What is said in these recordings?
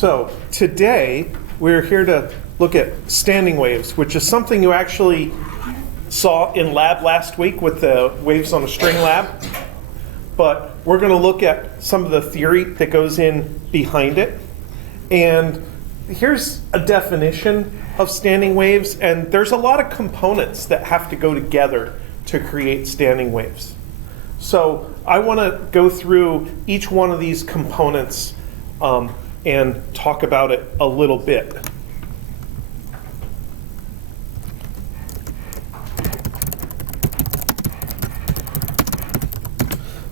So today we're here to look at standing waves, which is something you actually saw in lab last week with the waves on a string lab. But we're going to look at some of the theory that goes in behind it. And here's a definition of standing waves, and there's a lot of components that have to go together to create standing waves. So I want to go through each one of these components and talk about it a little bit.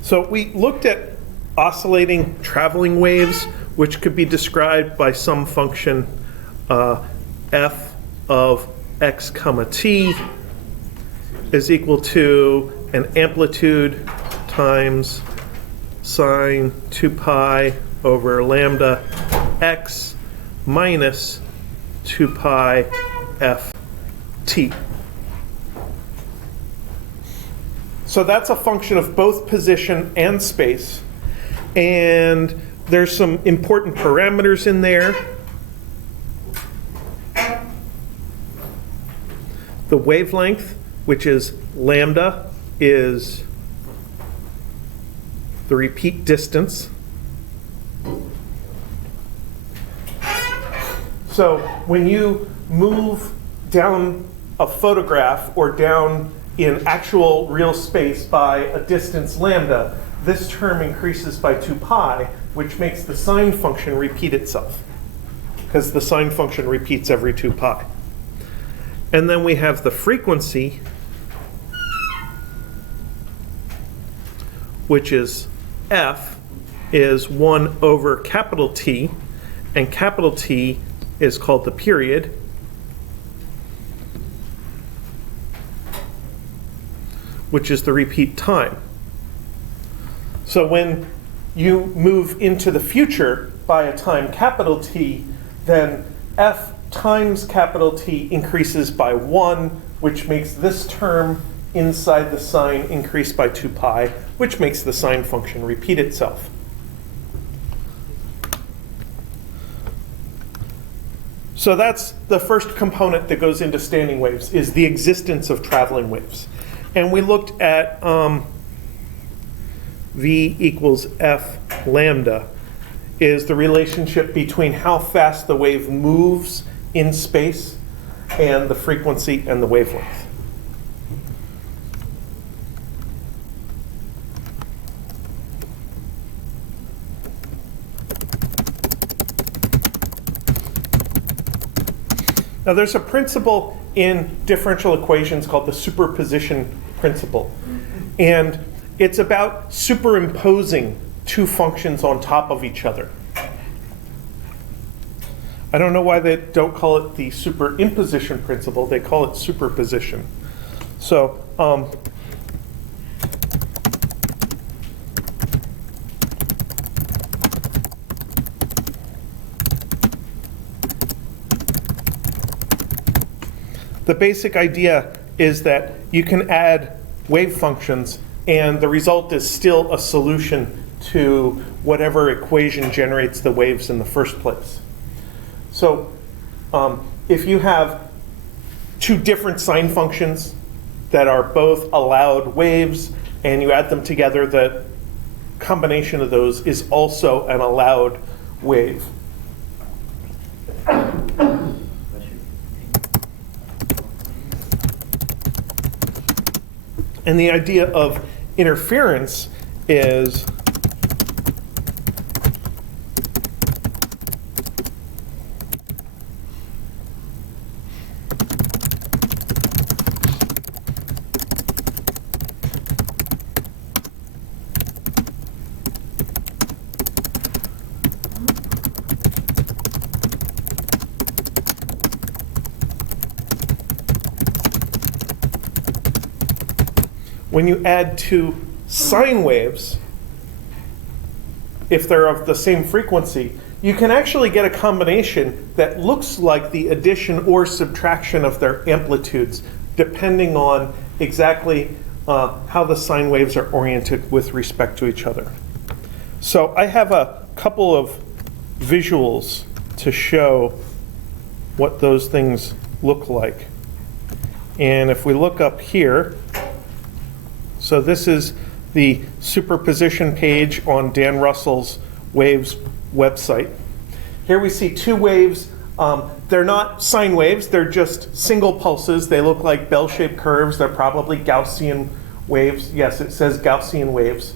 So we looked at oscillating traveling waves, which could be described by some function f of x comma t is equal to an amplitude times sine 2 pi over lambda x minus 2 pi f t. So that's a function of both position and space. And there's some important parameters in there. The wavelength, which is lambda, is the repeat distance. So when you move down a photograph or down in actual real space by a distance lambda, this term increases by 2 pi, which makes the sine function repeat itself, because the sine function repeats every 2 pi. And then we have the frequency, which is f is 1 over capital T, and capital T is called the period. Which is the repeat time. So when you move into the future by a time capital T, then f times capital T increases by 1, which makes this term inside the sine increase by 2 pi, which makes the sine function repeat itself. So that's the first component that goes into standing waves, is the existence of traveling waves. And we looked at v equals f lambda is the relationship between how fast the wave moves in space and the frequency and the wavelength. Now there's a principle in differential equations called the superposition principle. And it's about superimposing two functions on top of each other. I don't know why they don't call it the superimposition principle, they call it superposition. So, the basic idea is that you can add wave functions and the result is still a solution to whatever equation generates the waves in the first place. So if you have two different sine functions that are both allowed waves and you add them together, the combination of those is also an allowed wave. And the idea of interference is when you add two sine waves, if they're of the same frequency, you can actually get a combination that looks like the addition or subtraction of their amplitudes, depending on exactly how the sine waves are oriented with respect to each other. So I have a couple of visuals to show what those things look like. And if we look up here, so this is the superposition page on Dan Russell's Waves website. Here we see two waves. They're not sine waves, they're just single pulses. They look like bell-shaped curves. They're probably Gaussian waves. Yes, it says Gaussian waves.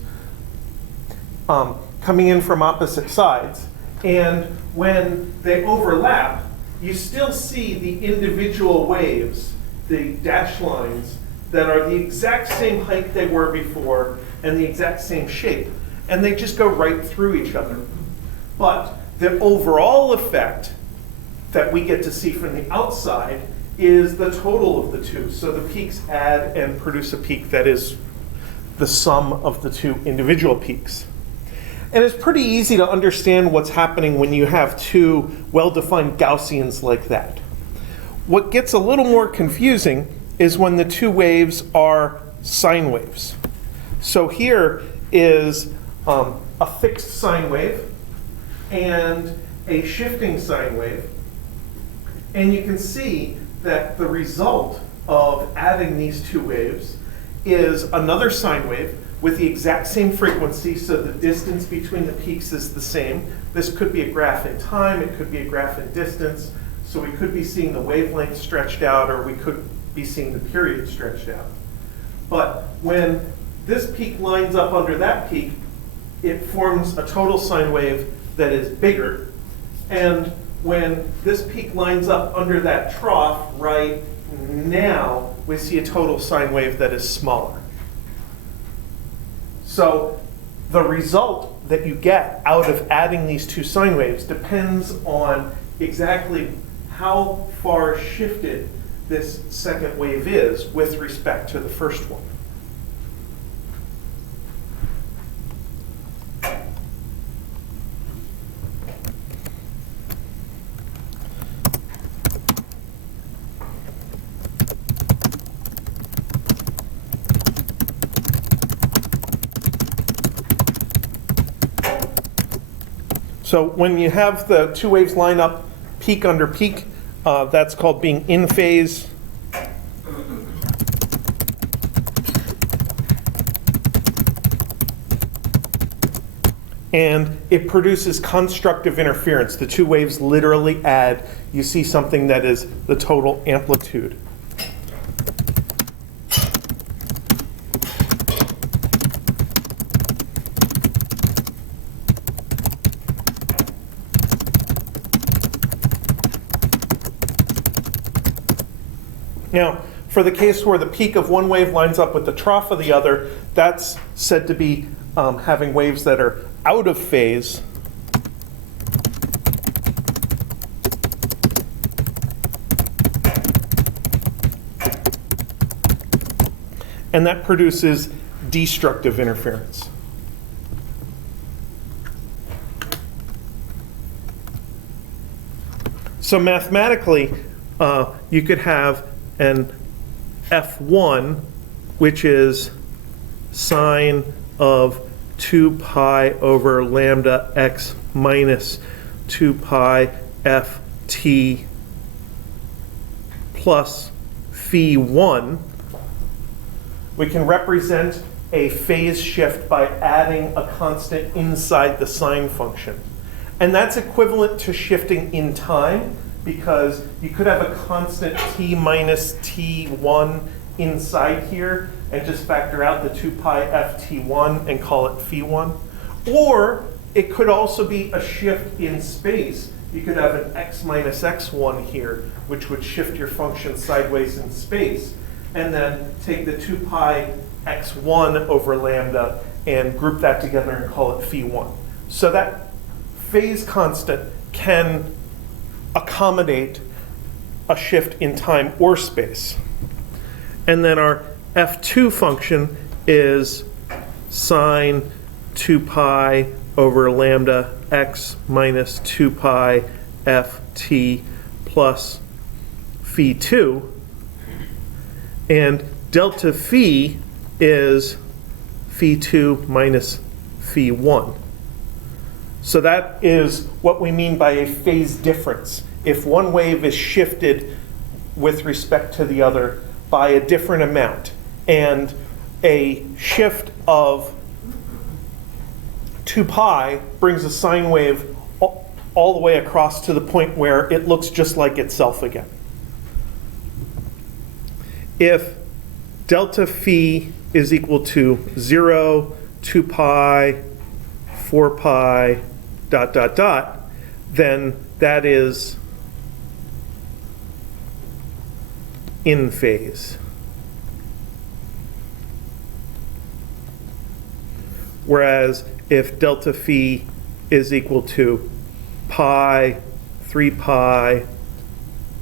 Coming in from opposite sides. And when they overlap, you still see the individual waves, the dashed lines, that are the exact same height they were before and the exact same shape. And they just go right through each other. But the overall effect that we get to see from the outside is the total of the two. So the peaks add and produce a peak that is the sum of the two individual peaks. And it's pretty easy to understand what's happening when you have two well-defined Gaussians like that. What gets a little more confusing is when the two waves are sine waves. So here is a fixed sine wave and a shifting sine wave. And you can see that the result of adding these two waves is another sine wave with the exact same frequency, so the distance between the peaks is the same. This could be a graph in time, it could be a graph in distance, so we could be seeing the wavelength stretched out, or we could be seeing the period stretched out. But when this peak lines up under that peak, it forms a total sine wave that is bigger. And when this peak lines up under that trough right now, we see a total sine wave that is smaller. So the result that you get out of adding these two sine waves depends on exactly how far shifted this second wave is with respect to the first one. So when you have the two waves line up peak under peak, that's called being in phase. And it produces constructive interference. The two waves literally add. You see something that is the total amplitude. Now, for the case where the peak of one wave lines up with the trough of the other, that's said to be having waves that are out of phase. And that produces destructive interference. So mathematically, you could have an F1, which is sine of 2 pi over lambda x minus 2 pi ft plus phi1. We can represent a phase shift by adding a constant inside the sine function. And that's equivalent to shifting in time, because you could have a constant t minus t1 inside here and just factor out the 2 pi ft1 and call it phi1. Or it could also be a shift in space. You could have an x minus x1 here, which would shift your function sideways in space, and then take the 2 pi x1 over lambda and group that together and call it phi1. So that phase constant can accommodate a shift in time or space. And then our F2 function is sine 2 pi over lambda x minus 2 pi ft plus phi2. And delta phi is phi2 minus phi1. So that is what we mean by a phase difference. If one wave is shifted with respect to the other by a different amount, and a shift of 2 pi brings a sine wave all the way across to the point where it looks just like itself again. If delta phi is equal to 0, 2 pi, 4 pi, ... then that is in phase. Whereas if delta phi is equal to pi, 3 pi,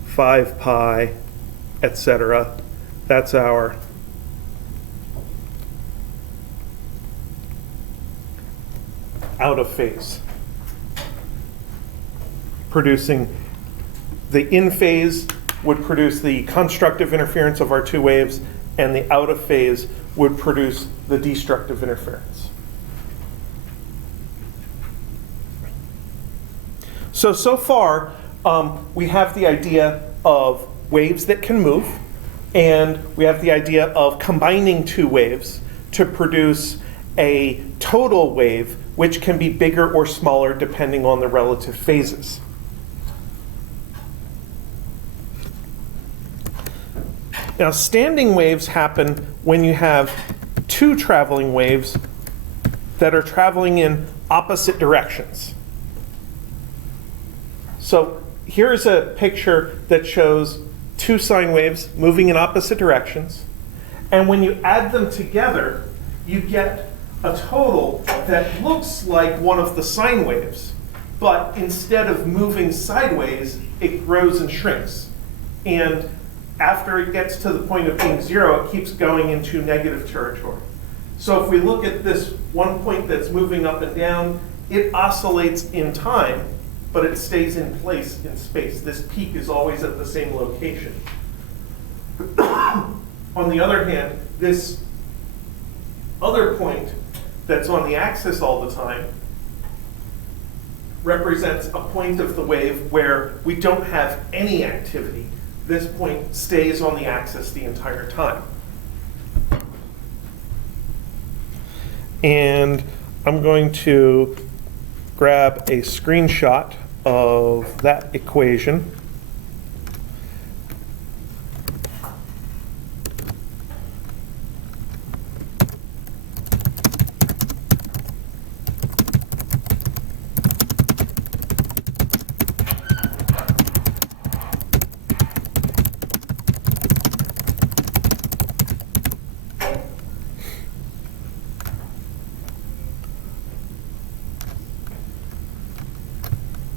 5 pi, etc., that's our out of phase. Producing the in phase would produce the constructive interference of our two waves, and the out of phase would produce the destructive interference. So far, we have the idea of waves that can move, and we have the idea of combining two waves to produce a total wave, which can be bigger or smaller depending on the relative phases. Now, standing waves happen when you have two traveling waves that are traveling in opposite directions. So here's a picture that shows two sine waves moving in opposite directions. And when you add them together, you get a total that looks like one of the sine waves, but instead of moving sideways, it grows and shrinks. And after it gets to the point of being 0, it keeps going into negative territory. So if we look at this one point that's moving up and down, it oscillates in time, but it stays in place in space. This peak is always at the same location. On the other hand, this other point that's on the axis all the time represents a point of the wave where we don't have any activity. This point stays on the axis the entire time. And I'm going to grab a screenshot of that equation.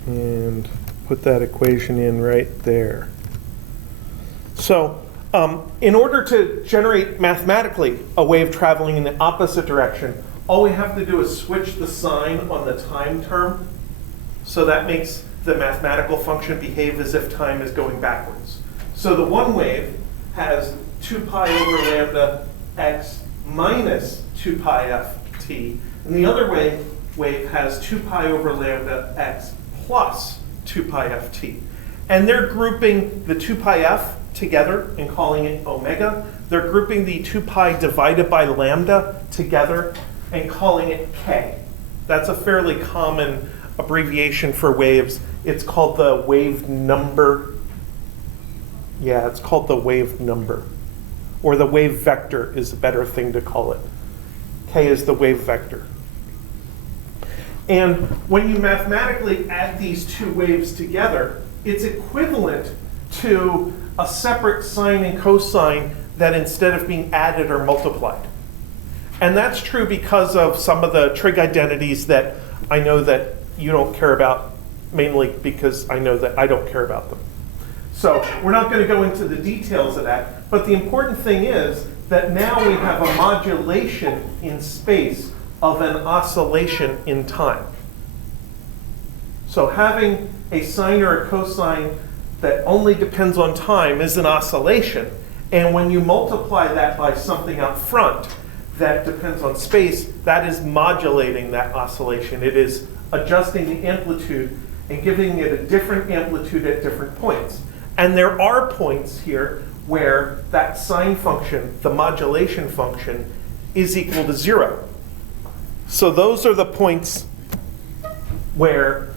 And put that equation in right there. So in order to generate mathematically a wave traveling in the opposite direction, all we have to do is switch the sign on the time term. So that makes the mathematical function behave as if time is going backwards. So the one wave has 2 pi over lambda x minus 2 pi f t, and the other wave has 2 pi over lambda x plus 2 pi ft. And they're grouping the 2 pi f together and calling it omega. They're grouping the 2 pi divided by lambda together and calling it k. That's a fairly common abbreviation for waves. It's called the wave number. Yeah, it's called the wave number. Or the wave vector is a better thing to call it. K is the wave vector. And when you mathematically add these two waves together, it's equivalent to a separate sine and cosine that instead of being added are multiplied. And that's true because of some of the trig identities that I know that you don't care about, mainly because I know that I don't care about them. So we're not going to go into the details of that, but the important thing is that now we have a modulation in space of an oscillation in time. So having a sine or a cosine that only depends on time is an oscillation. And when you multiply that by something up front, that depends on space, that is modulating that oscillation. It is adjusting the amplitude and giving it a different amplitude at different points. And there are points here where that sine function, the modulation function, is equal to 0. So those are the points where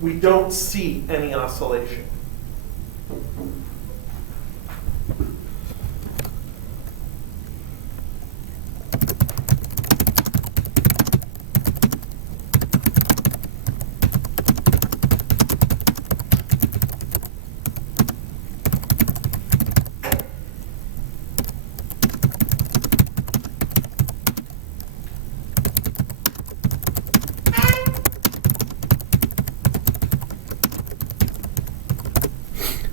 we don't see any oscillation.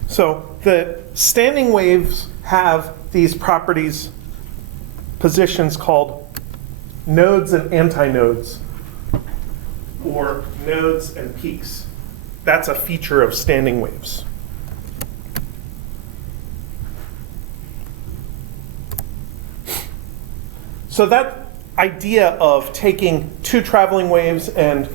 So the standing waves have these properties, positions called nodes and antinodes, or nodes and peaks. That's a feature of standing waves. So that idea of taking two traveling waves and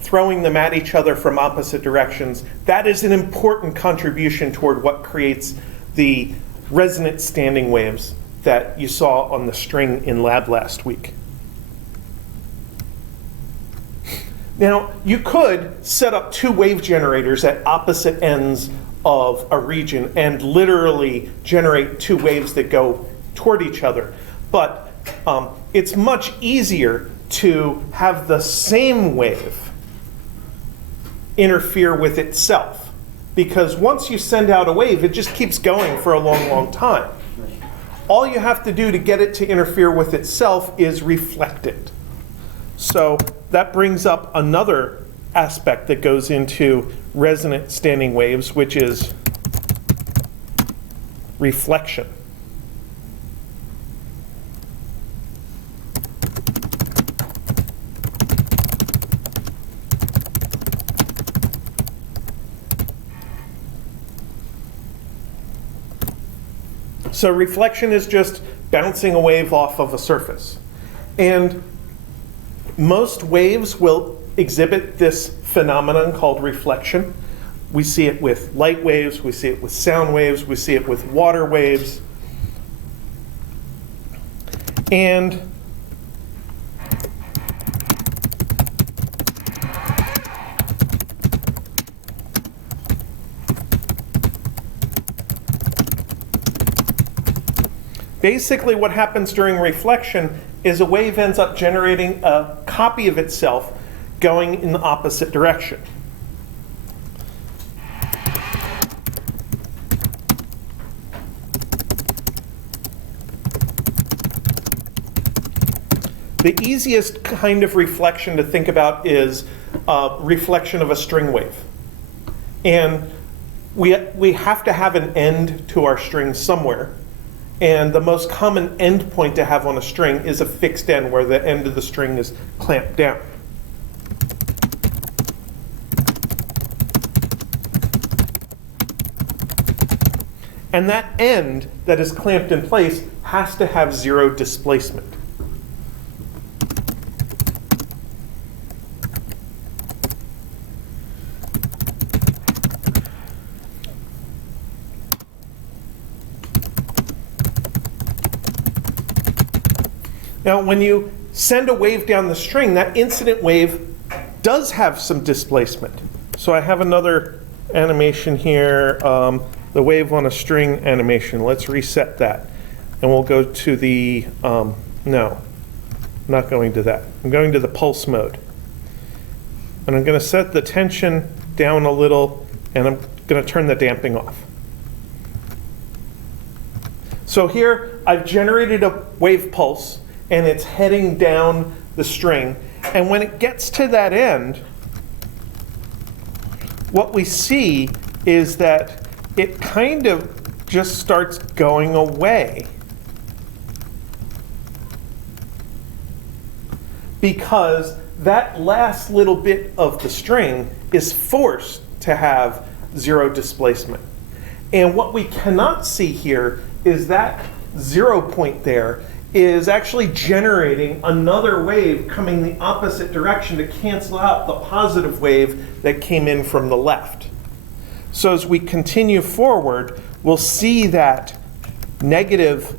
throwing them at each other from opposite directions, that is an important contribution toward what creates the resonant standing waves that you saw on the string in lab last week. Now, you could set up two wave generators at opposite ends of a region and literally generate two waves that go toward each other. But it's much easier to have the same wave interfere with itself. Because once you send out a wave, it just keeps going for a long, long time. All you have to do to get it to interfere with itself is reflect it. So that brings up another aspect that goes into resonant standing waves, which is reflection. So reflection is just bouncing a wave off of a surface. And most waves will exhibit this phenomenon called reflection. We see it with light waves, we see it with sound waves, we see it with water waves. And basically what happens during reflection is a wave ends up generating a copy of itself going in the opposite direction. The easiest kind of reflection to think about is reflection of a string wave. And we have to have an end to our string somewhere. And the most common end point to have on a string is a fixed end where the end of the string is clamped down. And that end that is clamped in place has to have zero displacement. Now, when you send a wave down the string, that incident wave does have some displacement. So I have another animation here, the wave on a string animation. Let's reset that. And we'll go to the, no, I'm not going to that. I'm going to the pulse mode. And I'm going to set the tension down a little, and I'm going to turn the damping off. So here, I've generated a wave pulse, and it's heading down the string. And when it gets to that end, what we see is that it kind of just starts going away. Because that last little bit of the string is forced to have zero displacement. And what we cannot see here is that 0 point there is actually generating another wave coming the opposite direction to cancel out the positive wave that came in from the left. So as we continue forward, we'll see that negative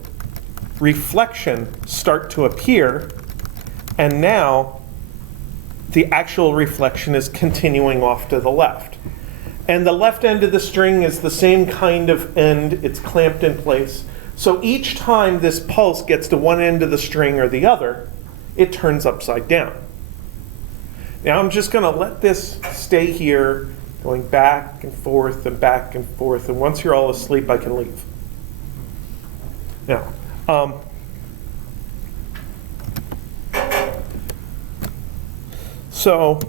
reflection start to appear, and now the actual reflection is continuing off to the left. And the left end of the string is the same kind of end, it's clamped in place. So each time this pulse gets to one end of the string or the other, it turns upside down. Now I'm just going to let this stay here, going back and forth and back and forth, and once you're all asleep, I can leave. Now, so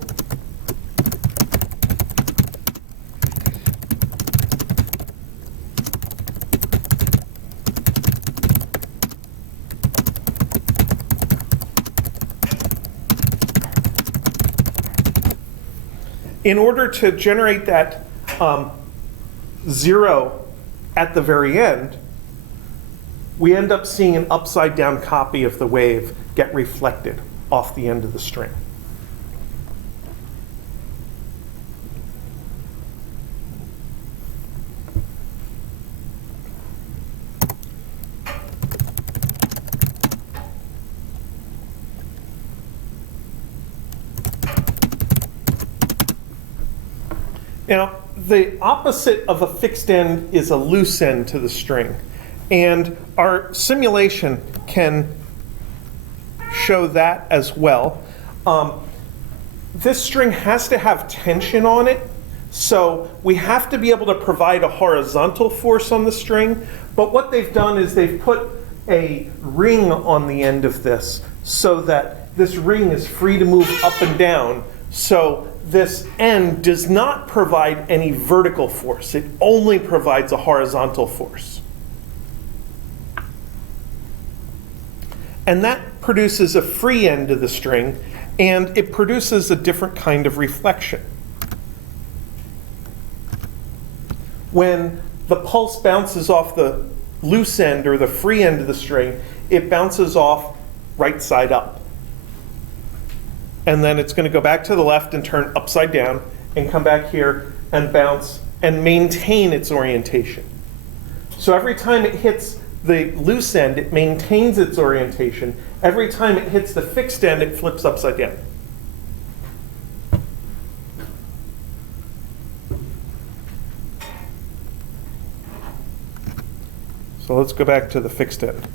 in order to generate that 0 at the very end, we end up seeing an upside down copy of the wave get reflected off the end of the string. Now, the opposite of a fixed end is a loose end to the string. And our simulation can show that as well. This string has to have tension on it, so we have to be able to provide a horizontal force on the string. But what they've done is they've put a ring on the end of this so that this ring is free to move up and down. So this end does not provide any vertical force. It only provides a horizontal force. And that produces a free end of the string, and it produces a different kind of reflection. When the pulse bounces off the loose end or the free end of the string, it bounces off right side up. And then it's going to go back to the left and turn upside down and come back here and bounce and maintain its orientation. So every time it hits the loose end, it maintains its orientation. Every time it hits the fixed end, it flips upside down. So let's go back to the fixed end.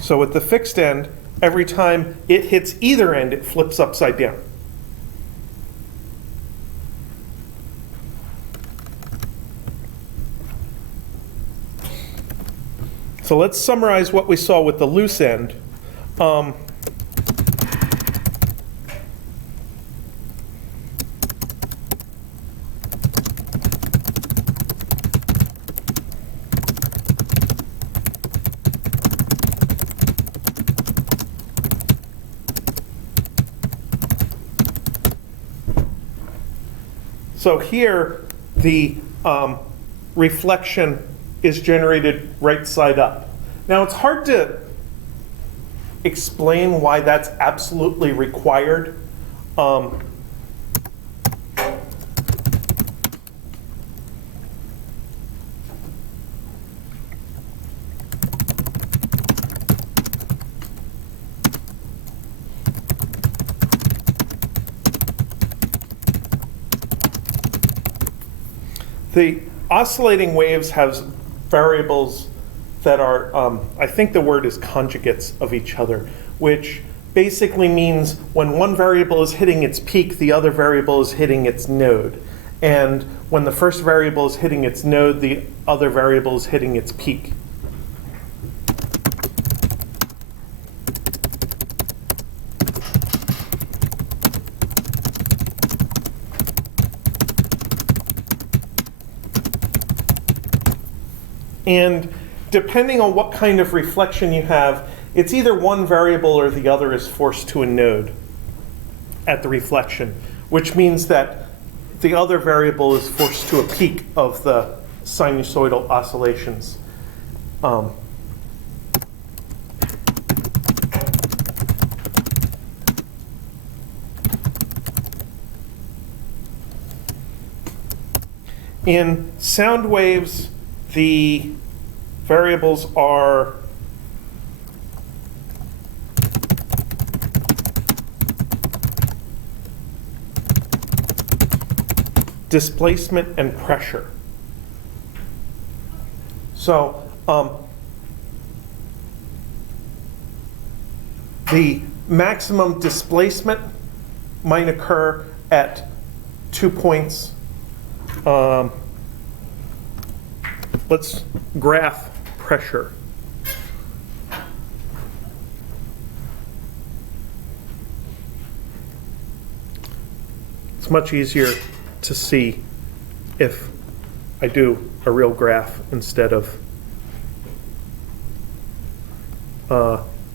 So with the fixed end, every time it hits either end, it flips upside down. So let's summarize what we saw with the loose end. So here, the reflection is generated right side up. Now it's hard to explain why that's absolutely required. The oscillating waves have variables that are, I think the word is conjugates of each other, which basically means when one variable is hitting its peak, the other variable is hitting its node. And when the first variable is hitting its node, the other variable is hitting its peak. And depending on what kind of reflection you have, it's either one variable or the other is forced to a node at the reflection, which means that the other variable is forced to a peak of the sinusoidal oscillations. In sound waves, the variables are displacement and pressure. So the maximum displacement might occur at 2 points. Let's graph pressure. It's much easier to see if I do a real graph instead of,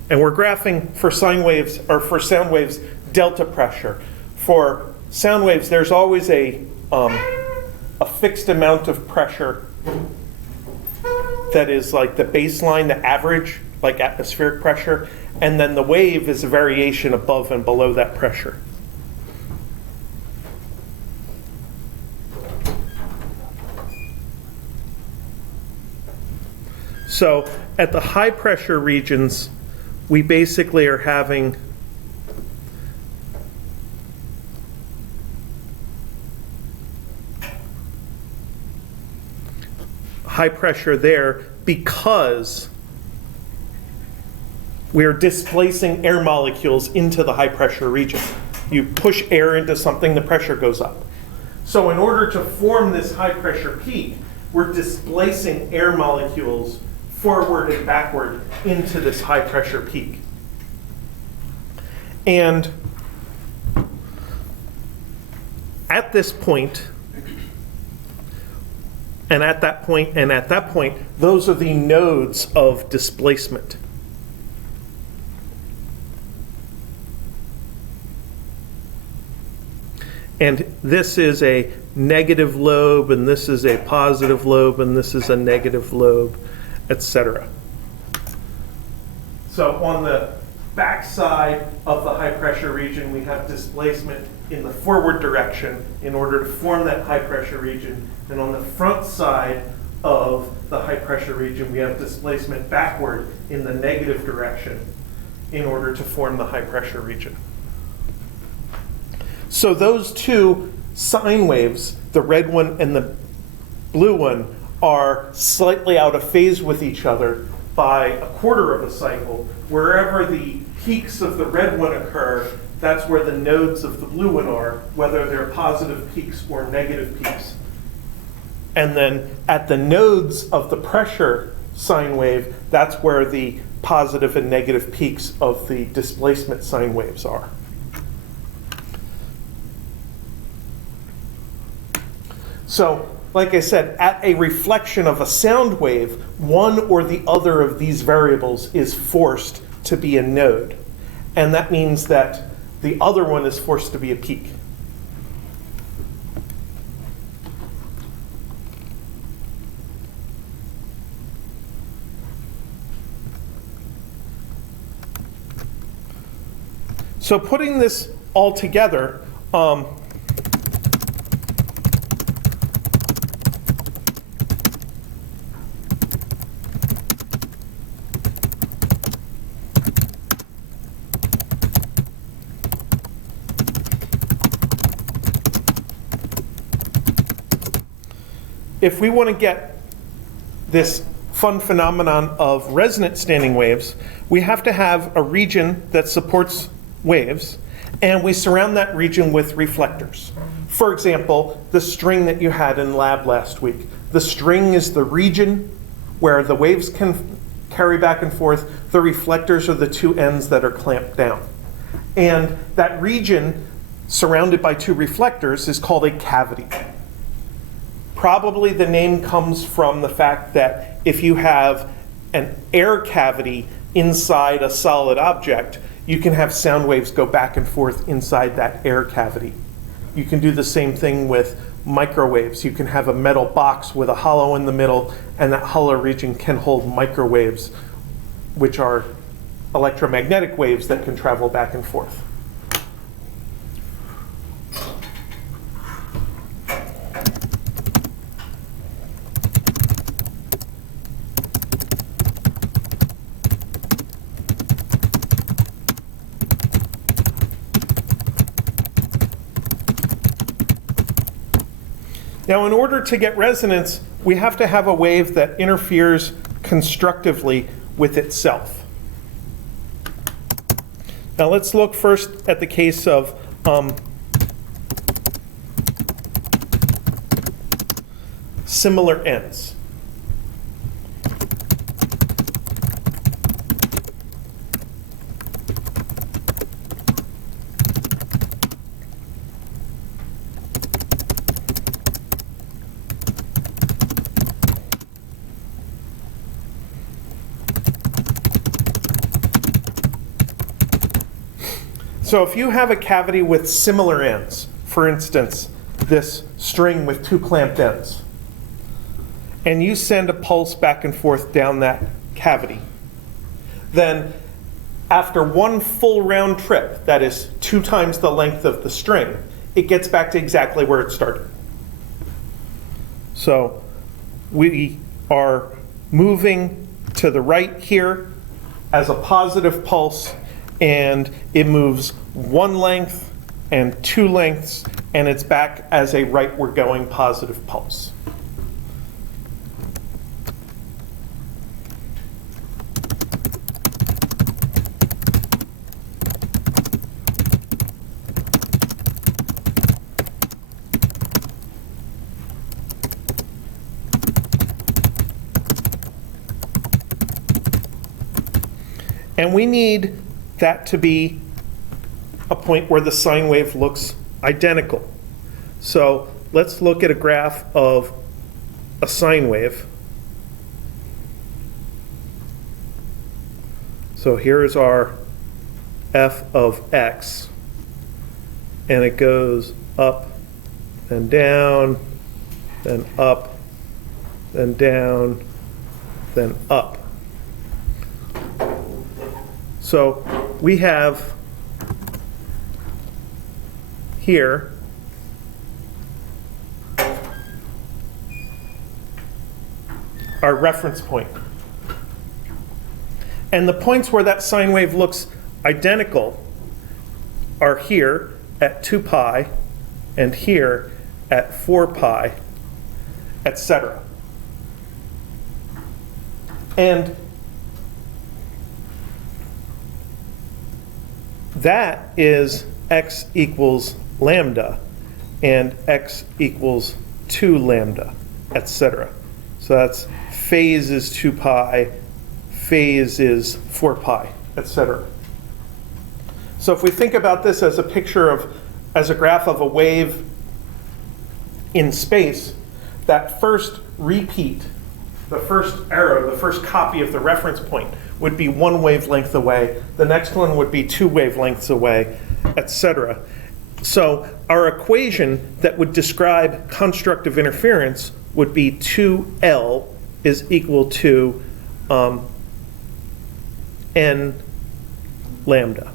and we're graphing for sine waves, or for sound waves, delta pressure. For sound waves, there's always a fixed amount of pressure that is like the baseline, the average, like atmospheric pressure, and then the wave is a variation above and below that pressure. So at the high pressure regions, we basically are having high pressure there because we are displacing air molecules into the high pressure region. You push air into something, the pressure goes up. So in order to form this high pressure peak, we're displacing air molecules forward and backward into this high pressure peak. And at this point, and at that point, and at that point, those are the nodes of displacement. And this is a negative lobe, and this is a positive lobe, and this is a negative lobe, etc. So on the back side of the high pressure region, we have displacement in the forward direction in order to form that high pressure region. And on the front side of the high pressure region, we have displacement backward in the negative direction in order to form the high pressure region. So those two sine waves, the red one and the blue one, are slightly out of phase with each other by a quarter of a cycle. Wherever the peaks of the red one occur, that's where the nodes of the blue one are, whether they're positive peaks or negative peaks. And then at the nodes of the pressure sine wave, that's where the positive and negative peaks of the displacement sine waves are. So, like I said, at a reflection of a sound wave, one or the other of these variables is forced to be a node. And that means that the other one is forced to be a peak. So putting this all together, if we want to get this fun phenomenon of resonant standing waves, we have to have a region that supports waves, and we surround that region with reflectors. For example, the string that you had in lab last week. The string is the region where the waves can carry back and forth. The reflectors are the two ends that are clamped down. And that region surrounded by two reflectors is called a cavity. Probably the name comes from the fact that if you have an air cavity inside a solid object, you can have sound waves go back and forth inside that air cavity. You can do the same thing with microwaves. You can have a metal box with a hollow in the middle, and that hollow region can hold microwaves, which are electromagnetic waves that can travel back and forth. Now, in order to get resonance, we have to have a wave that interferes constructively with itself. Now, let's look first at the case of similar ends. So if you have a cavity with similar ends, for instance, this string with two clamped ends, and you send a pulse back and forth down that cavity, then after one full round trip, that is 2 times the length of the string, it gets back to exactly where it started. So we are moving to the right here as a positive pulse, and it moves 1 length and 2 lengths, and it's back as a rightward going positive pulse. And we need that to be a point where the sine wave looks identical. So let's look at a graph of a sine wave. So here's our f of x, and it goes up, then down, then up, then down, then up. So we have here our reference point. And the points where that sine wave looks identical are here at 2 pi and here at 4 pi, etc. And that is x equals lambda and x equals 2 lambda, etc. So that's phase is 2 pi, phase is 4 pi, etc. So if we think about this as a picture of, as a graph of a wave in space, that first repeat, the first arrow, the first copy of the reference point would be 1 wavelength away, the next one would be 2 wavelengths away, etc. So our equation that would describe constructive interference would be 2L is equal to n lambda,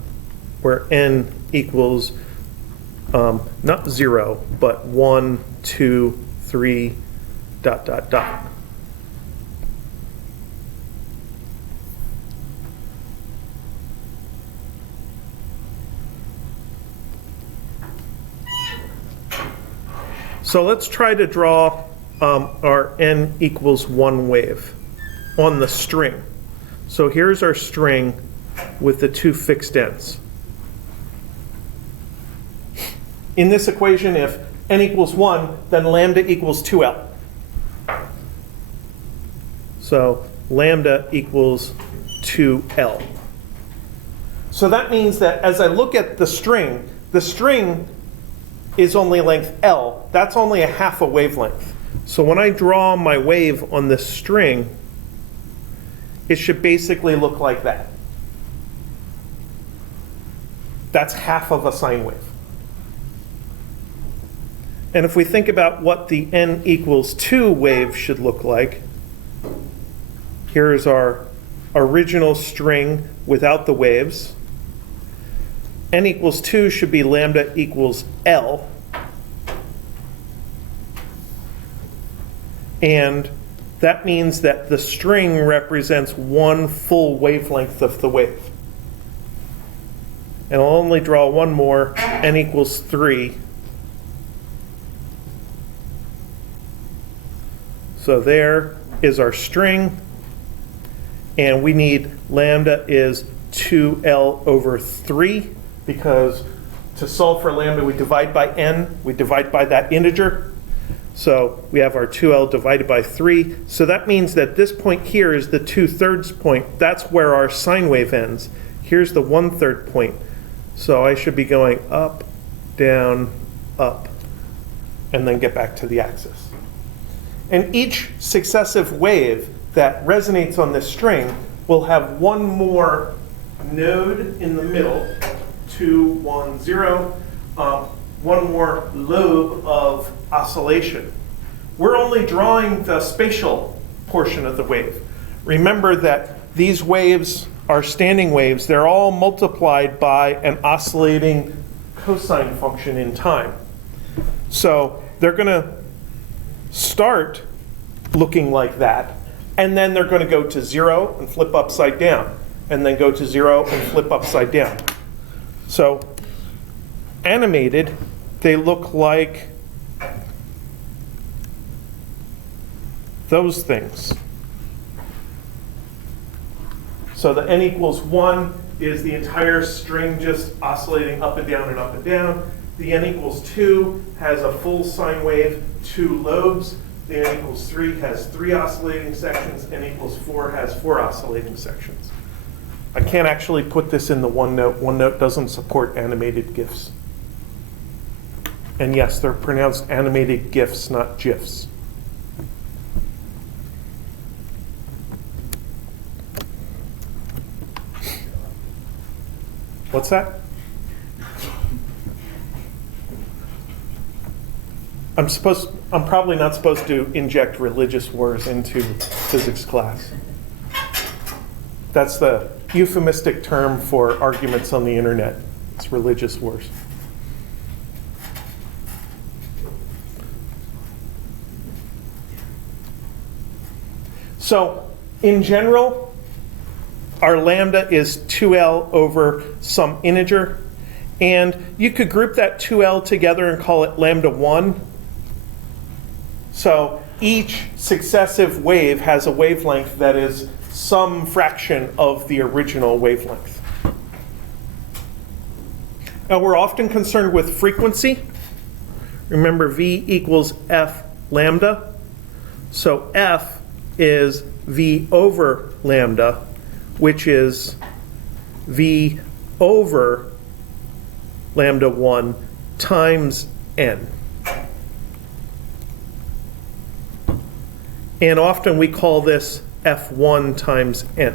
where n equals not 0, but 1, 2, 3, ... So let's try to draw our n equals 1 wave on the string. So here's our string with the 2 fixed ends. In this equation, if n equals 1, then lambda equals 2L. So lambda equals 2L. So that means that as I look at the string is only length L. That's only a half a wavelength. So when I draw my wave on this string, it should basically look like that. That's half of a sine wave. And if we think about what the n equals 2 wave should look like, here's our original string without the waves. N equals 2 should be lambda equals L. And that means that the string represents one full wavelength of the wave. And I'll only draw one more, n equals 3. So there is our string. And we need lambda is 2L over 3, because to solve for lambda, we divide by n. We divide by that integer. So we have our 2L divided by 3. So that means that this point here is the 2/3 point. That's where our sine wave ends. Here's the 1/3 point. So I should be going up, down, up, and then get back to the axis. And each successive wave that resonates on this string will have one more node in the middle, 2, 1, 0, one more lobe of oscillation. We're only drawing the spatial portion of the wave. Remember that these waves are standing waves. They're all multiplied by an oscillating cosine function in time. So they're going to start looking like that, and then they're going to go to 0 and flip upside down, and then go to 0 and flip upside down. So animated, they look like those things. So the n equals 1 is the entire string just oscillating up and down and up and down. The n equals 2 has a full sine wave, 2 lobes. The n equals 3 has 3 oscillating sections. N equals 4 has 4 oscillating sections. I can't actually put this in the OneNote. OneNote doesn't support animated GIFs. And yes, they're pronounced animated GIFs, not GIFs. What's that? I'm probably not supposed to inject religious words into physics class. That's the euphemistic term for arguments on the internet. It's religious wars. So in general, our lambda is 2L over some integer. And you could group that 2L together and call it lambda 1. So each successive wave has a wavelength that is some fraction of the original wavelength. Now we're often concerned with frequency. Remember, V equals F lambda. So F is V over lambda, which is V over lambda 1 times n. And often we call this F1 times n.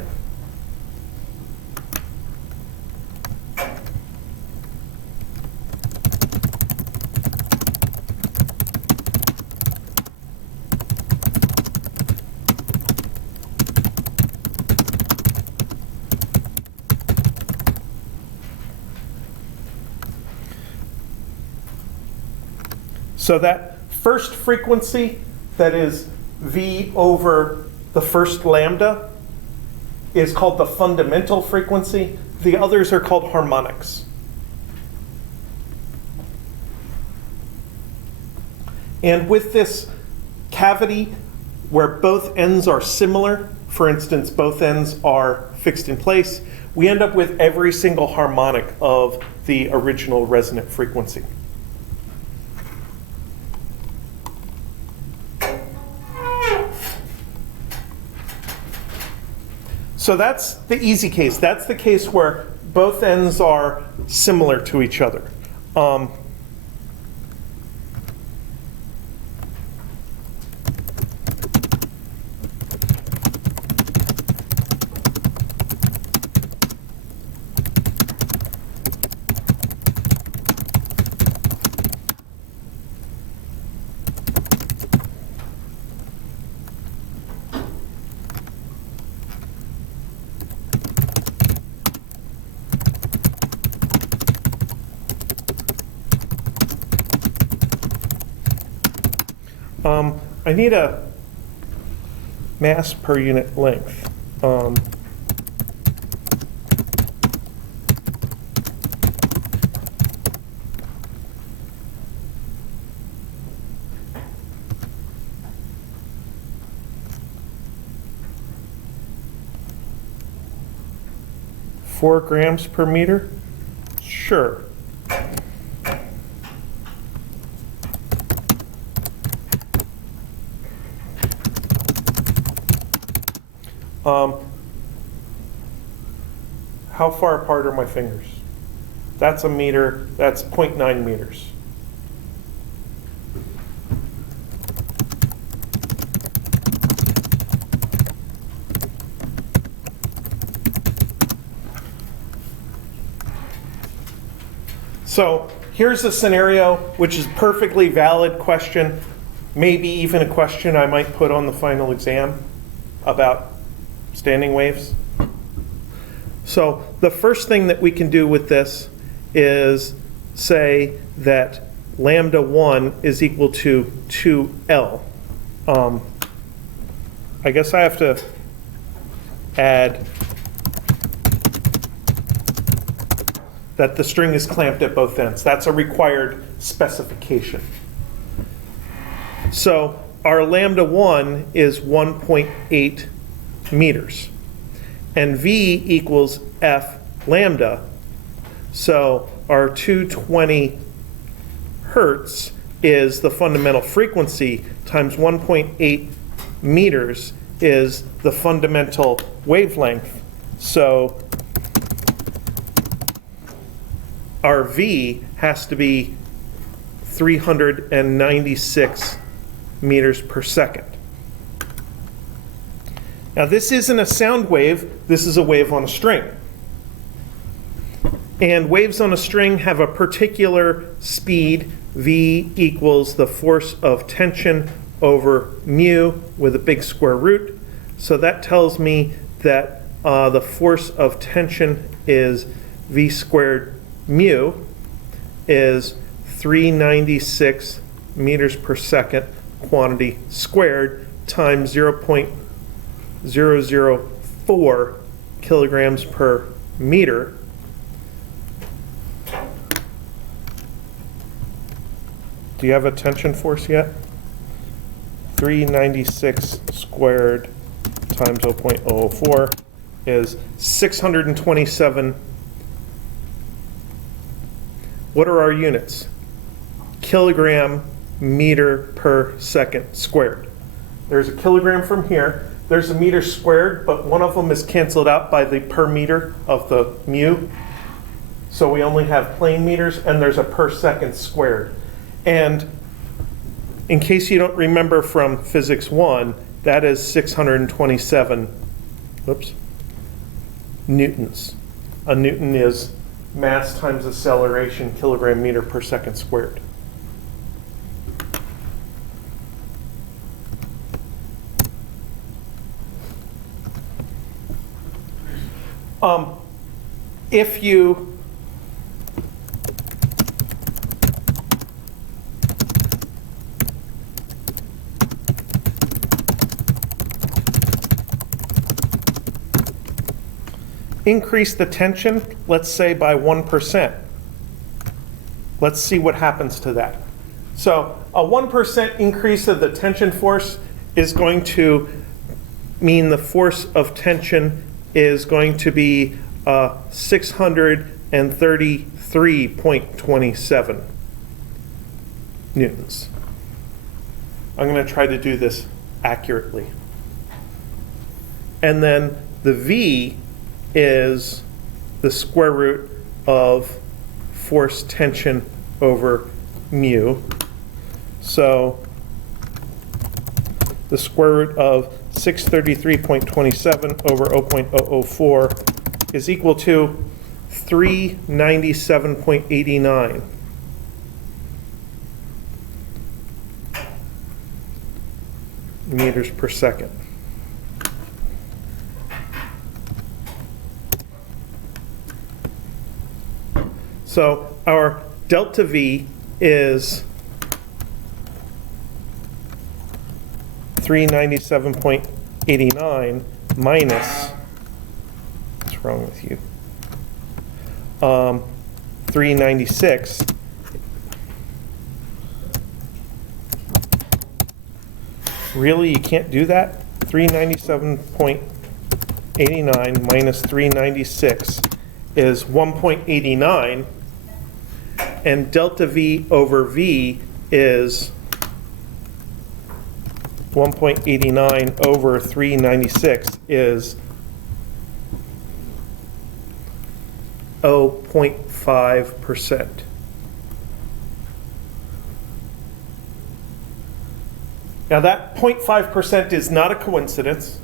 So that first frequency, that is V over the first lambda, is called the fundamental frequency. The others are called harmonics. And with this cavity where both ends are similar, for instance, both ends are fixed in place, we end up with every single harmonic of the original resonant frequency. So that's the easy case. That's the case where both ends are similar to each other. I need a mass per unit length. Four grams per meter? Sure. How far apart are my fingers? That's a meter, that's 0.9 meters. So here's a scenario which is perfectly valid question, maybe even a question I might put on the final exam about standing waves. So the first thing that we can do with this is say that lambda 1 is equal to 2L. I guess I have to add that the string is clamped at both ends. That's a required specification. So our lambda 1 is 1.8 meters. And V equals F lambda. So our 220 hertz is the fundamental frequency times 1.8 meters is the fundamental wavelength. So our V has to be 396 meters per second. Now this isn't a sound wave, this is a wave on a string. And waves on a string have a particular speed. V equals the force of tension over mu with a big square root. So that tells me that the force of tension is V squared mu is 396 meters per second quantity squared times 0.004 kilograms per meter. Do you have a tension force yet? 396 squared times 0.004 is 627. What are our units? Kilogram meter per second squared. There's a kilogram from here. There's a meter squared, but one of them is canceled out by the per meter of the mu. So we only have plane meters, and there's a per second squared. And in case you don't remember from Physics 1, that is 627 newtons. A newton is mass times acceleration, kilogram meter per second squared. If you increase the tension, let's say by 1%, let's see what happens to that. So a 1% increase of the tension force is going to mean the force of tension is going to be 633.27 newtons. I'm going to try to do this accurately. And then the V is the square root of force tension over mu. So the square root of 633.27 over 0.004 is equal to 397.89. Meters per second. So our delta V is 397.89 minus, what's wrong with you? 396 Really, you can't do that? 397.89 minus 396 is 1.89, and delta V over V is 1.89 over 396 is 0.5%. Now that 0.5% is not a coincidence.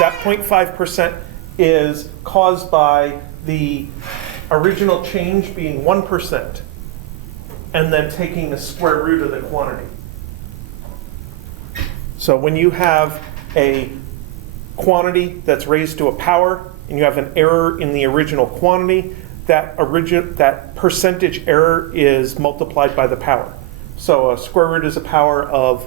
That 0.5% is caused by the original change being 1% and then taking the square root of the quantity. So when you have a quantity that's raised to a power and you have an error in the original quantity, that percentage error is multiplied by the power. So a square root is a power of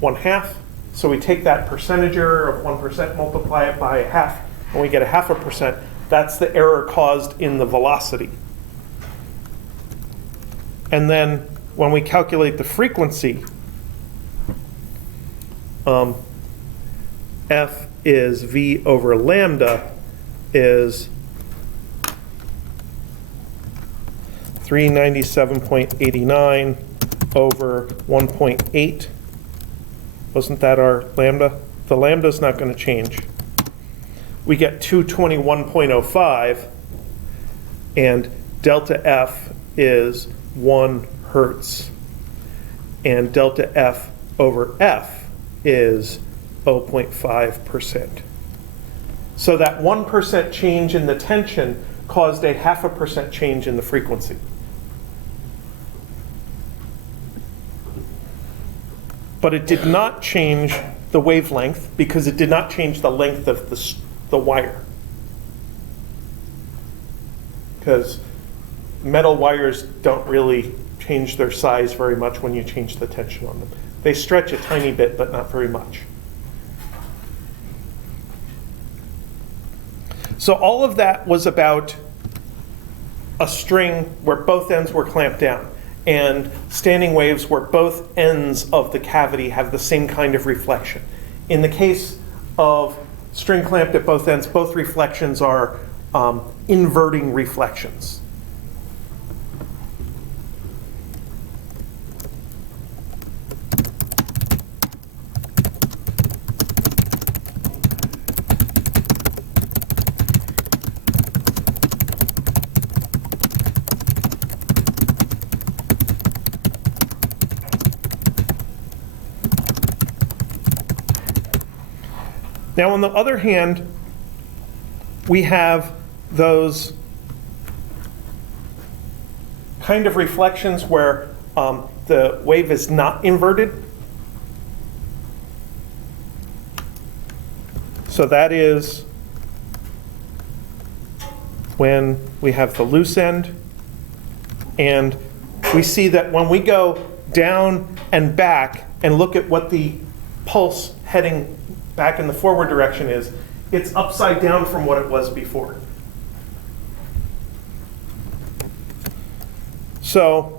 1/2. So we take that percentage error of 1%, multiply it by 1/2, and we get 0.5%. That's the error caused in the velocity. And then when we calculate the frequency, F is V over lambda is 397.89 over 1.8. Wasn't that our lambda? The lambda's not going to change. We get 221.05, and delta F is 1 hertz, and delta F over F is 0.5%. So that 1% change in the tension caused a 0.5% change in the frequency. But it did not change the wavelength because it did not change the length of the wire. Because metal wires don't really change their size very much when you change the tension on them. They stretch a tiny bit, but not very much. So all of that was about a string where both ends were clamped down, and standing waves where both ends of the cavity have the same kind of reflection. In the case of string clamped at both ends, both reflections are inverting reflections. Now, on the other hand, we have those kind of reflections where the wave is not inverted. So that is when we have the loose end. And we see that when we go down and back and look at what the pulse heading back in the forward direction is, it's upside down from what it was before. So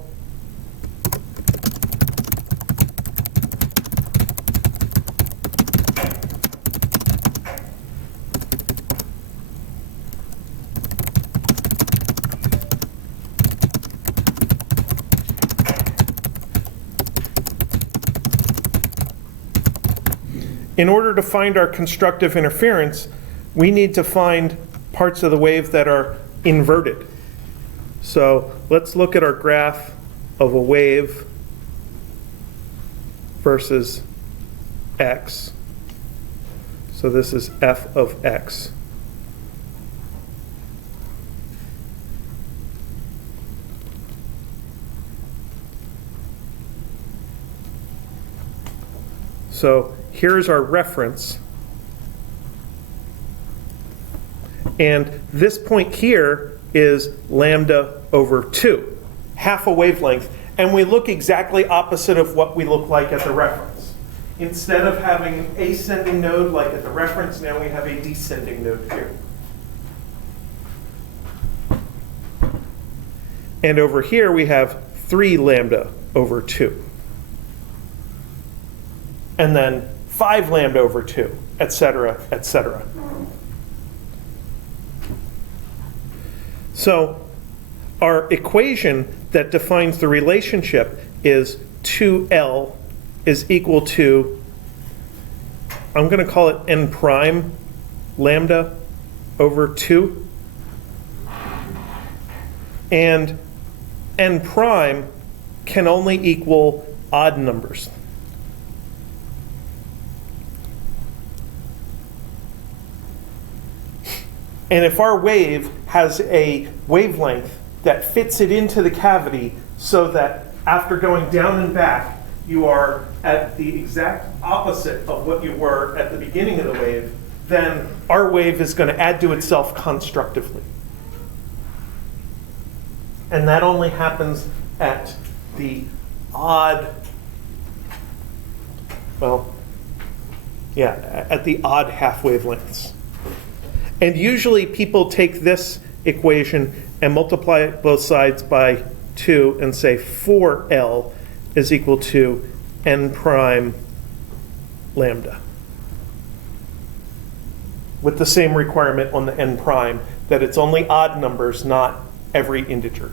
in order to find our constructive interference, we need to find parts of the wave that are inverted. So let's look at our graph of a wave versus x. So this is f of x. So here's our reference. And this point here is lambda over 2, half a wavelength. And we look exactly opposite of what we look like at the reference. instead of having an ascending node like at the reference, now we have a descending node here. And over here we have 3 lambda over 2. And then 5 lambda over 2, et cetera, et cetera. So our equation that defines the relationship is 2L is equal to, I'm going to call it n prime lambda over 2. And n prime can only equal odd numbers. And if our wave has a wavelength that fits it into the cavity so that after going down and back, you are at the exact opposite of what you were at the beginning of the wave, then our wave is going to add to itself constructively. And that only happens at the odd, at the odd half wavelengths. And usually people take this equation and multiply it both sides by 2 and say 4L is equal to n prime lambda. With the same requirement on the n prime, that it's only odd numbers, not every integer.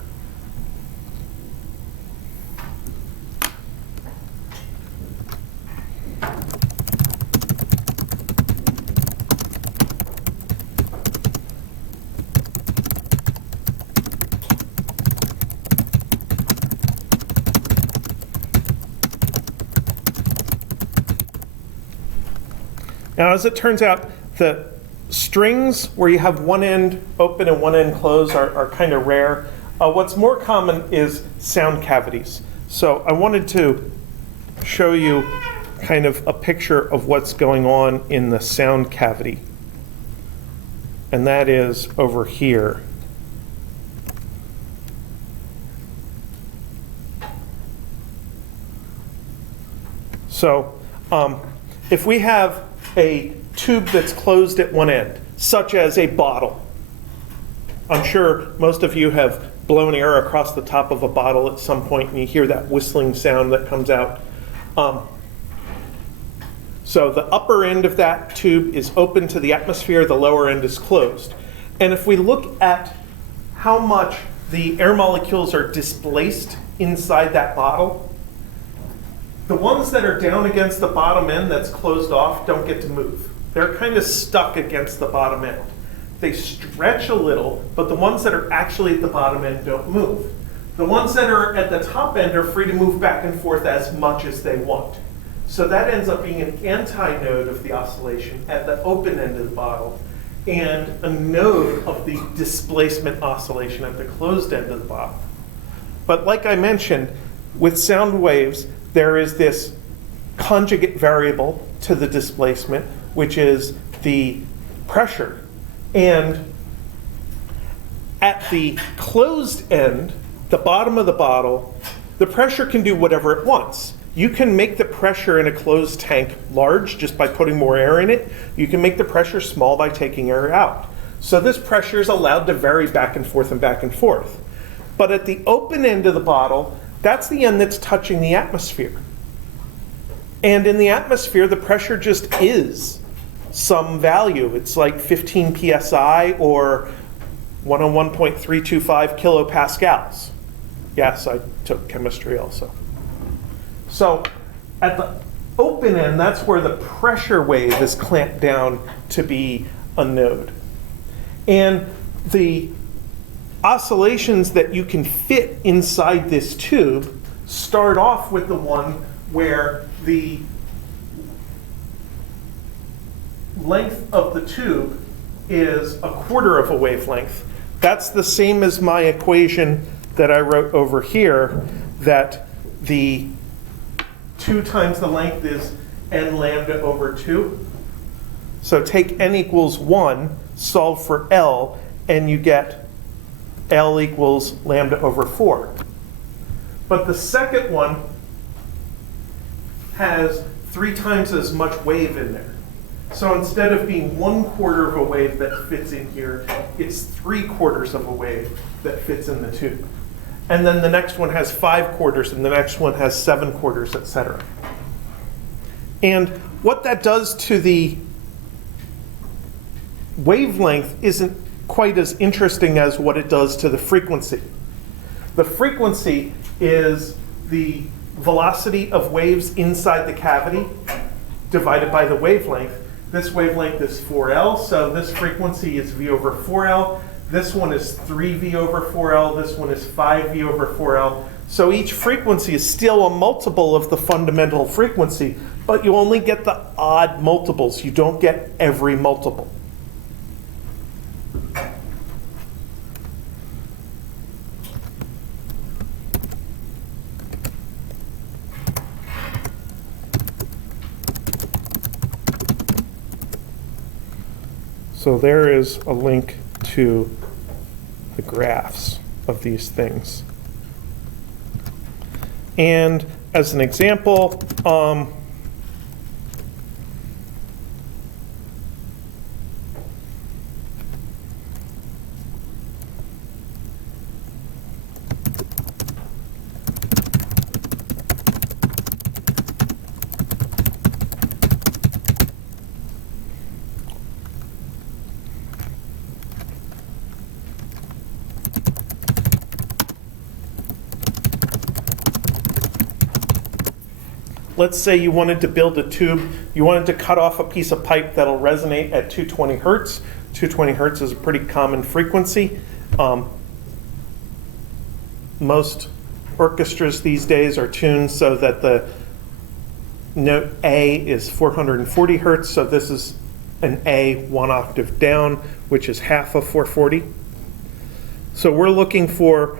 Now, as it turns out, the strings where you have one end open and one end closed are kind of rare. What's more common is sound cavities. So I wanted to show you kind of a picture of what's going on in the sound cavity. And that is over here. So if we have a tube that's closed at one end, such as a bottle. I'm sure most of you have blown air across the top of a bottle at some point and you hear that whistling sound that comes out. So the upper end of that tube is open to the atmosphere, the lower end is closed. And if we look at how much the air molecules are displaced inside that bottle, the ones that are down against the bottom end that's closed off don't get to move. They're kind of stuck against the bottom end. They stretch a little, but the ones that are actually at the bottom end don't move. The ones that are at the top end are free to move back and forth as much as they want. So that ends up being an antinode of the oscillation at the open end of the bottle and a node of the displacement oscillation at the closed end of the bottle. But like I mentioned, with sound waves, there is this conjugate variable to the displacement, which is the pressure. And at the closed end, the bottom of the bottle, the pressure can do whatever it wants. You can make the pressure in a closed tank large just by putting more air in it. You can make the pressure small by taking air out. So this pressure is allowed to vary back and forth and back and forth. But at the open end of the bottle, that's the end that's touching the atmosphere. And in the atmosphere, the pressure just is some value. It's like 15 psi or 101.325 kilopascals. Yes, I took chemistry also. So at the open end, that's where the pressure wave is clamped down to be a node. And the oscillations that you can fit inside this tube start off with the one where the length of the tube is a quarter of a wavelength. That's the same as my equation that I wrote over here, that the 2 times the length is n lambda over 2. So take n equals 1, solve for L, and you get L equals lambda over 4. But the second one has 3 times as much wave in there. So instead of being 1/4 of a wave that fits in here, it's 3/4 of a wave that fits in the tube. And then the next one has 5/4, and the next one has 7/4, etc. And what that does to the wavelength isn't quite as interesting as what it does to the frequency. The frequency is the velocity of waves inside the cavity divided by the wavelength. This wavelength is 4L, so this frequency is V over 4L. This one is 3V over 4L. This one is 5V over 4L. So each frequency is still a multiple of the fundamental frequency, but you only get the odd multiples. You don't get every multiple. So there is a link to the graphs of these things. And as an example, let's say you wanted to build a tube, you wanted to cut off a piece of pipe that'll resonate at 220 hertz. 220 hertz is a pretty common frequency. Most orchestras these days are tuned so that the note A is 440 hertz, so this is an A 1 octave down, which is half of 440. So we're looking for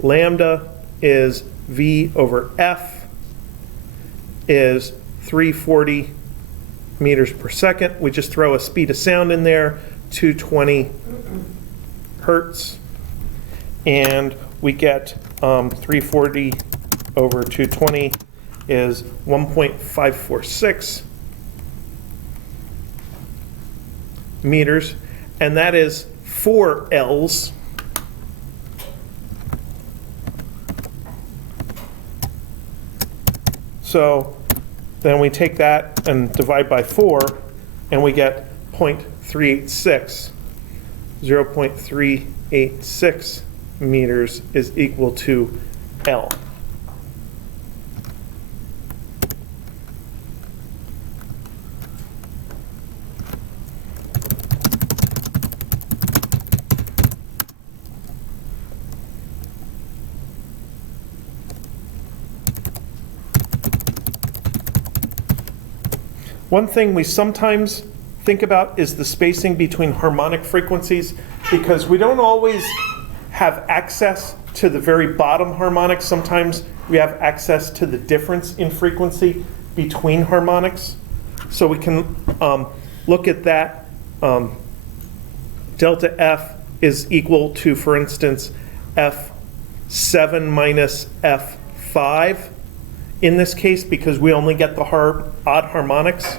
lambda is V over F is 340 meters per second. We just throw a speed of sound in there, 220 hertz, and we get 340 over 220 is 1.546 meters, and that is 4 L's. So then we take that and divide by 4, and we get 0.386. 0.386 meters is equal to L. One thing we sometimes think about is the spacing between harmonic frequencies, because we don't always have access to the very bottom harmonics. Sometimes we have access to the difference in frequency between harmonics. So we can look at that. Delta F is equal to, for instance, F7 minus F5. In this case, because we only get the odd harmonics,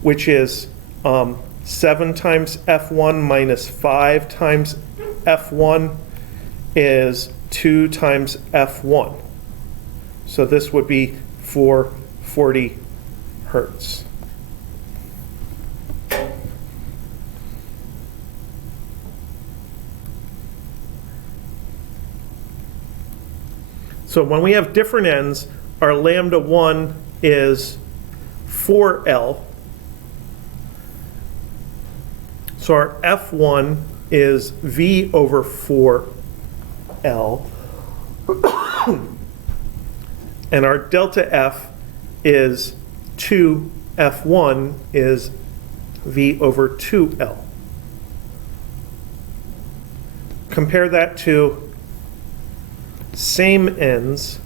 which is 7 times F1 minus 5 times F1 is 2 times F1. So this would be 440 hertz. So when we have different ends, our lambda 1 is 4L. So our F1 is V over 4L. And our delta F is 2, F1 is V over 2L. Compare that to same ends,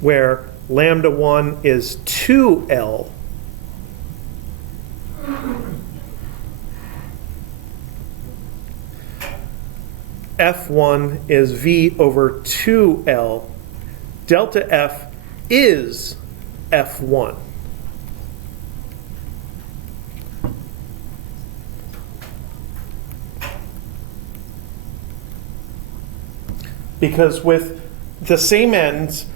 where lambda 1 is 2L. F1 is V over 2L. Delta F is F1. Because with the same ends,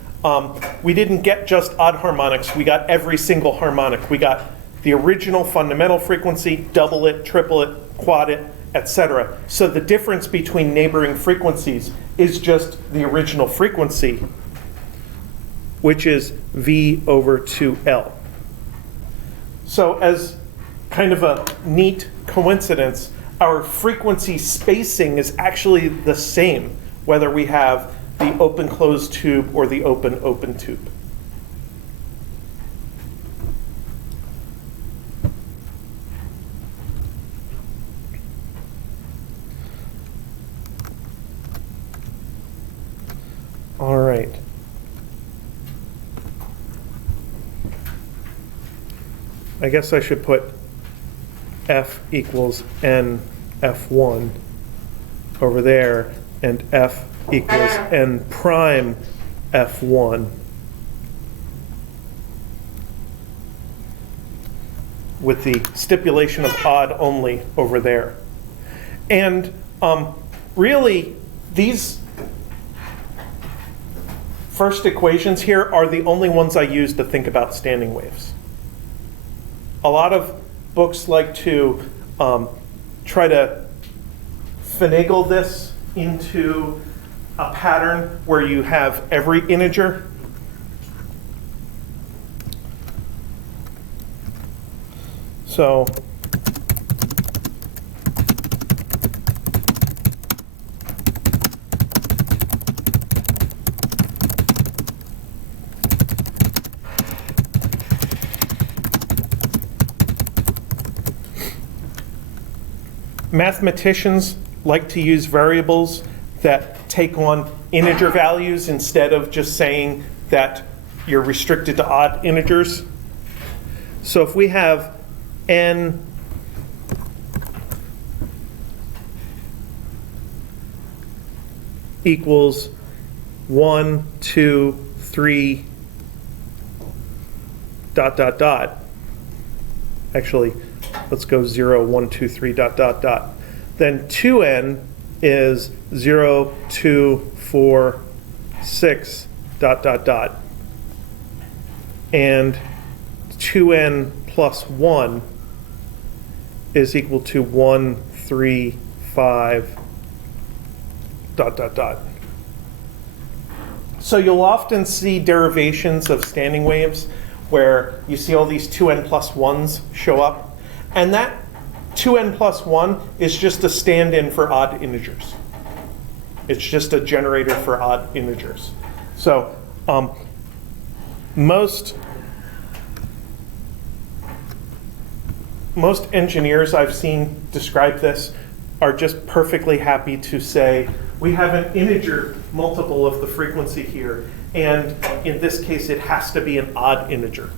we didn't get just odd harmonics, we got every single harmonic. We got the original fundamental frequency, double it, triple it, quad it, etc. So the difference between neighboring frequencies is just the original frequency, which is V over 2L. So as kind of a neat coincidence, our frequency spacing is actually the same, whether we have the open-closed tube or the open-open tube. All right. I guess I should put F equals N F1 over there, and F equals N prime F1 with the stipulation of odd only over there. And really, these first equations here are the only ones I use to think about standing waves. A lot of books like to try to finagle this into a pattern where you have every integer. So mathematicians like to use variables that take on integer values instead of just saying that you're restricted to odd integers. So if we have n equals 1, 2, 3, ... Actually, let's go 0, 1, 2, 3, ... Then 2n is 0, 2, 4, 6, ... And 2n plus 1 is equal to 1, 3, 5, ... So you'll often see derivations of standing waves where you see all these 2n plus 1s show up. And that 2n plus 1 is just a stand-in for odd integers. It's just a generator for odd integers. So most engineers I've seen describe this are just perfectly happy to say, we have an integer multiple of the frequency here, and in this case it has to be an odd integer.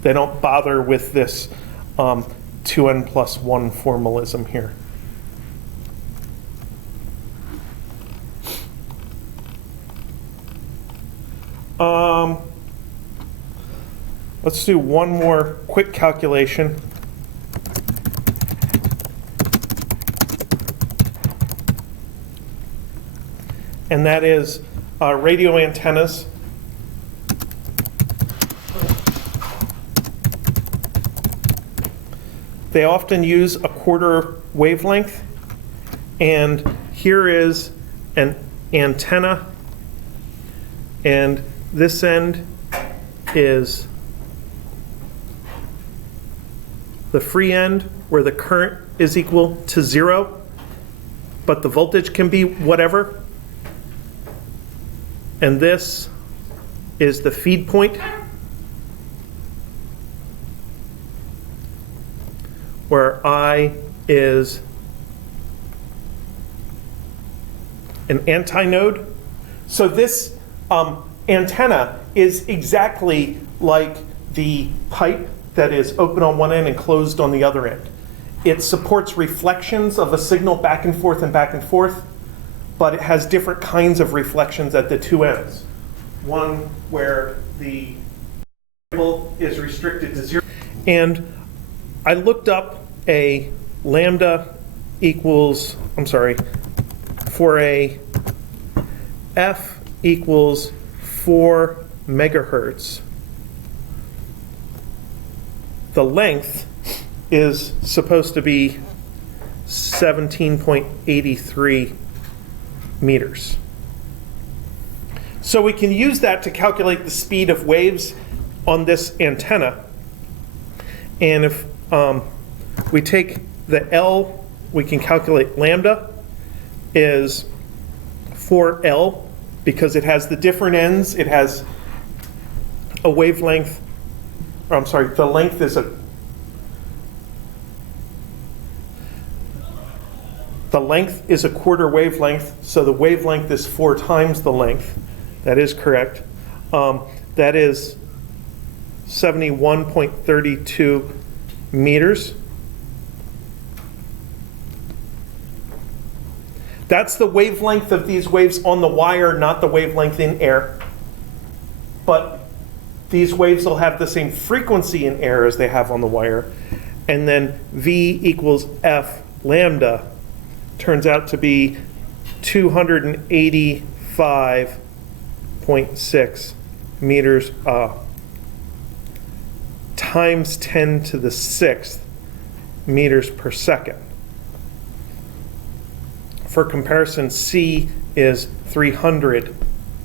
They don't bother with this 2n plus 1 formalism here. Let's do one more quick calculation. And that is radio antennas. They often use a quarter wavelength, and here is an antenna, and this end is the free end where the current is equal to 0, but the voltage can be whatever. And this is the feed point, where I is an antinode. So this antenna is exactly like the pipe that is open on one end and closed on the other end. It supports reflections of a signal back and forth, but it has different kinds of reflections at the two ends. One where the is restricted to 0. And I looked up a lambda equals, for a f equals 4 megahertz. The length is supposed to be 17.83 meters. So we can use that to calculate the speed of waves on this antenna. And if we take the L, we can calculate lambda is 4L because it has the different ends. It has a wavelength, the length is a quarter wavelength, so the wavelength is 4 times the length. That is correct. That is 71.32 meters. That's the wavelength of these waves on the wire, not the wavelength in air. But these waves will have the same frequency in air as they have on the wire. And then V equals F lambda turns out to be 285.6 meters times 10 to the 6th meters per second. For comparison, C is 300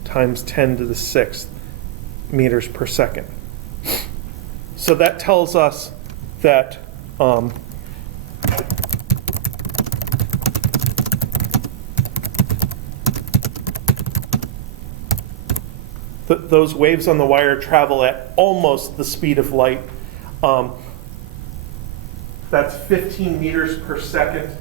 times 10 to the 6th meters per second. So that tells us that those waves on the wire travel at almost the speed of light. That's 15 meters per second,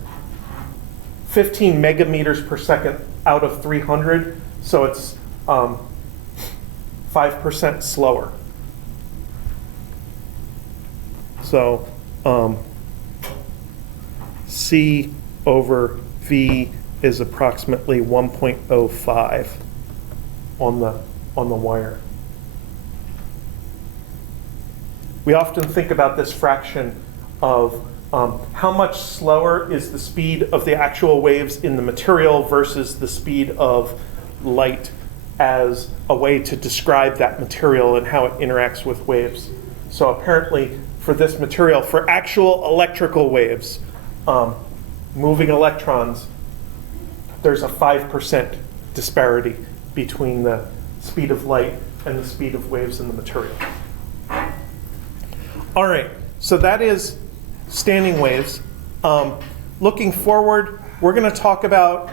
15 megameters per second out of 300, so it's 5% slower. So C over V is approximately 1.05 on the wire. We often think about this fraction of how much slower is the speed of the actual waves in the material versus the speed of light as a way to describe that material and how it interacts with waves. So apparently for this material, for actual electrical waves, moving electrons, there's a 5% disparity between the speed of light and the speed of waves in the material. All right, so that is standing waves. Looking forward, we're going to talk about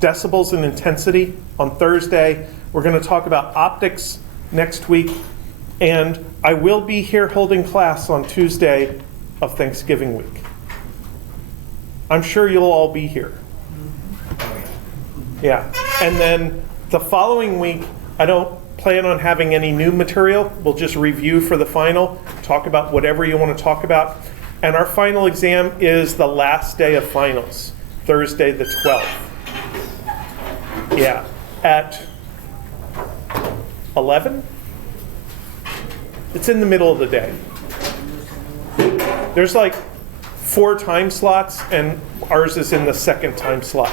decibels and intensity on Thursday. We're going to talk about optics next week. And I will be here holding class on Tuesday of Thanksgiving week. I'm sure you'll all be here. Yeah, and then the following week, I don't plan on having any new material. We'll just review for the final, talk about whatever you want to talk about. And our final exam is the last day of finals, Thursday the 12th. Yeah, at 11? It's in the middle of the day. There's like 4 time slots, and ours is in the second time slot.